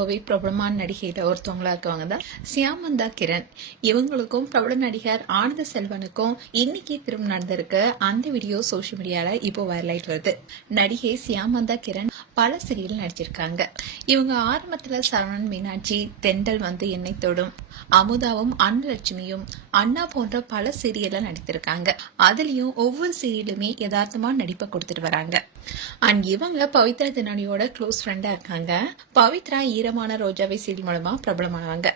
ரொம்பவே பிரபலமான நடிகையில ஒருத்தவங்களா இருக்கவங்க தான் சியாமந்தா கிரண். இவங்களுக்கும் பிரபல நடிகர் ஆனந்த செல்வனுக்கும் இன்னைக்கு திரும்ப நடந்திருக்கு. அந்த வீடியோ சோசியல் மீடியால இப்போ வைரல் ஆயிட்டு வருது. நடிகை சியாமந்தா கிரண் பல சீரியல் நடிச்சிருக்காங்க. இவங்க ஆரம்பத்துல சரவணன் மீனாட்சி, தெண்டல் வந்து என்னை தொடும், அமுதாவும் அன்னலட்சுமியும், அண்ணா போன்ற பல சீரியல்ல நடித்திருக்காங்க. அதுலயும் ஒவ்வொரு சீரியலுமே யதார்த்தமா நடிப்பை கொடுத்துட்டு வராங்க. அண்ட் இவங்க பவித்ரா தினானியோட க்ளோஸ் ஃப்ரெண்டா இருக்காங்க. பவித்ரா ஈரமான ரோஜாவை சீரியல் மூலமா பிரபலமானவங்க.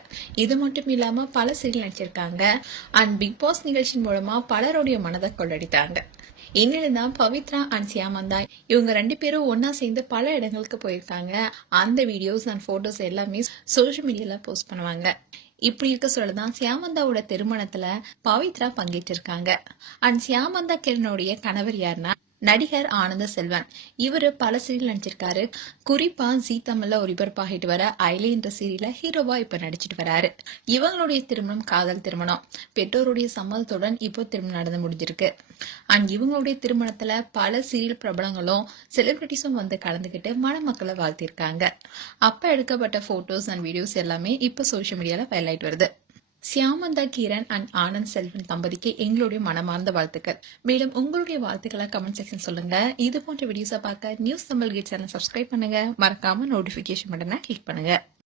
இது மட்டும் இல்லாம பல சீரியல் நடிச்சிருக்காங்க. அண்ட் பிக் பாஸ் நிகழ்ச்சியின் மூலமா பலருடைய மனதை கொள்ளடித்தாங்க. இன்னில்தான் பவித்ரா அண்ட் சியாமந்தா இவங்க 2 பேரும் ஒன்னா சேர்ந்து பல இடங்களுக்கு போயிருக்காங்க. அந்த வீடியோஸ் அண்ட் போட்டோஸ் எல்லாமே சோசியல் மீடியால போஸ்ட் பண்ணுவாங்க. இப்படி இருக்க சொல்லதான் சியாமந்தாவோட திருமணத்துல பவித்ரா பங்கேற்றிருக்காங்க. அண்ட் சியாமந்தா கிரணுடைய கணவர் யாருன்னா நடிகர் ஆனந்த செல்வன். இவரு பல சீரியல் நடிச்சிருக்காரு. குறிப்பா ஜீ தமிழ்ல ஒளிபரப்பாகிட்டு வர ஐலே என்ற சீரியல்ல ஹீரோவா இப்ப நடிச்சிட்டு வராரு. இவங்களுடைய திருமணம் காதல் திருமணம். பெற்றோருடைய சம்மதத்துடன் இப்போ திருமணம் நடந்து முடிஞ்சிருக்கு. அண்ட் இவங்களுடைய திருமணத்துல பல சீரியல் பிரபலங்களும் செலிபிரிட்டிஸும் வந்து கலந்துகிட்டு மணமக்களை வாழ்த்திருக்காங்க. அப்ப எடுக்கப்பட்ட போட்டோஸ் அண்ட் வீடியோஸ் எல்லாமே இப்ப சோசியல் மீடியால வைரல் ஆயிட்டு வருது. சியாமந்தா கிரண் அண்ட் ஆனந்த் செல்வன் தம்பதிக்கு எங்களுடைய மனமார்ந்த வாழ்த்துக்கள். மேலும் உங்களுடைய வாழ்த்துக்களை கமெண்ட் செக்ஷன் சொல்லுங்க. இது போன்ற வீடியோஸை பார்க்க news Tamil gate channel subscribe பண்ணுங்க. மறக்காம நோட்டிபிகேஷன் பட்டனை கிளிக் பண்ணுங்க.